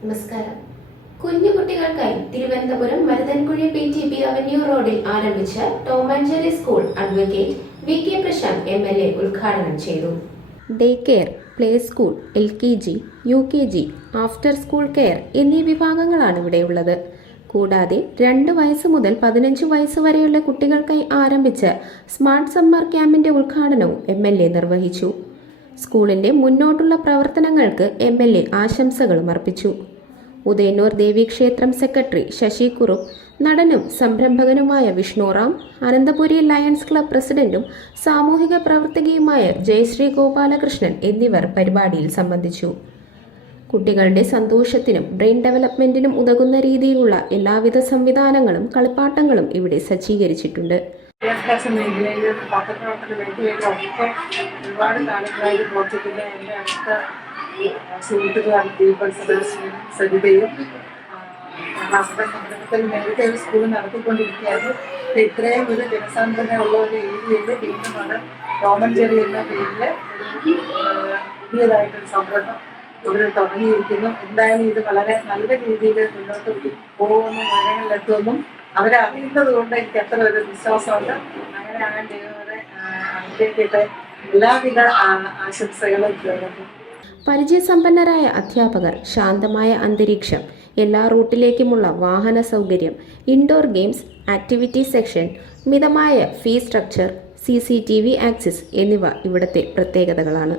നമസ്കാരം. കുഞ്ഞു കുട്ടികൾക്കായി Thiruvananthapuram Maruthankuzhi P T P avenue റോഡിൽ ആരംഭിച്ച Tom and Jerry school advocate V K Prashanth M L A ഉദ്ഘാടനം ചെയ്തു. Day care play school L K G U K G after school care എന്നീ വിഭാഗങ്ങളാണ് ഇവിടെയുള്ളത് കൂടാതെ രണ്ട് വയസ്സ് മുതൽ പതിനഞ്ച് വയസ്സ് വരെയുള്ള കുട്ടികൾക്കായി ആരംഭിച്ച സ്മാർട്ട് സമ്മർ ക്യാമ്പിന്റെ ഉദ്ഘാടനവും എ നിർവഹിച്ചു. സ്കൂളിന്റെ മുന്നോട്ടുള്ള പ്രവർത്തനങ്ങൾക്ക് എം എൽ എ ആശംസകളും അർപ്പിച്ചു. ഉദയനൂർ ദേവീക്ഷേത്രം സെക്രട്ടറി ശശി കുറുപ്പ് നടനും സംരംഭകനുമായ വിഷ്ണുറാം അനന്തപുരി ലയൺസ് ക്ലബ് പ്രസിഡന്റും സാമൂഹിക പ്രവർത്തകയുമായ ജയശ്രീ ഗോപാലകൃഷ്ണൻ എന്നിവർ പരിപാടിയിൽ സംബന്ധിച്ചു. കുട്ടികളുടെ സന്തോഷത്തിനും ബ്രെയിൻ ഡെവലപ്മെന്റിനും ഉതകുന്ന രീതിയിലുള്ള എല്ലാവിധ സംവിധാനങ്ങളും കളിപ്പാട്ടങ്ങളും ഇവിടെ സജ്ജീകരിച്ചിട്ടുണ്ട്. വിദ്യാഭ്യാസ മേഖലയിലും പത്രപ്രവർത്തന മേഖലയിലും ഒരുപാട് കാലങ്ങളായി പ്രവർത്തിക്കുന്ന എന്റെ അടുത്ത സുഹൃത്തുക്കളാണ് ദീപൻ സദാശിവൻ സരിതയും സംരംഭത്തിൽ നേരത്തെ ഒരു സ്കൂൾ നടത്തിക്കൊണ്ടിരിക്കുകയായിരുന്നു ഇത്രയും ഒരു ജനസാന്ദ്രതയുള്ള ഒരു ഏരിയയിൽ വീണ്ടുമാണ് റോമൻ ചെറി എന്ന പേരിൽ പുതിയതായിട്ടൊരു സംരംഭം ഇവിടെ തുടങ്ങിയിരിക്കുന്നു എന്തായാലും ഇത് വളരെ നല്ല രീതിയിൽ മുന്നോട്ട് പോകുന്ന വിവരങ്ങളിലെത്തുമെന്നും അവരെ അറിയുന്നത് കൊണ്ട് എനിക്ക് അത്ര ഒരു വിശ്വാസമുണ്ട് അങ്ങനെ ആ ദൈവങ്ങളെ അതിലേക്കിട്ട് എല്ലാവിധ ആശംസകളും പരിചയസമ്പന്നരായ അധ്യാപകർ ശാന്തമായ അന്തരീക്ഷം എല്ലാ റൂട്ടിലേക്കുമുള്ള വാഹന സൗകര്യം ഇൻഡോർ ഗെയിംസ് ആക്ടിവിറ്റി സെക്ഷൻ മിതമായ fee structure C C T V access എന്നിവ ഇവിടുത്തെ പ്രത്യേകതകളാണ്.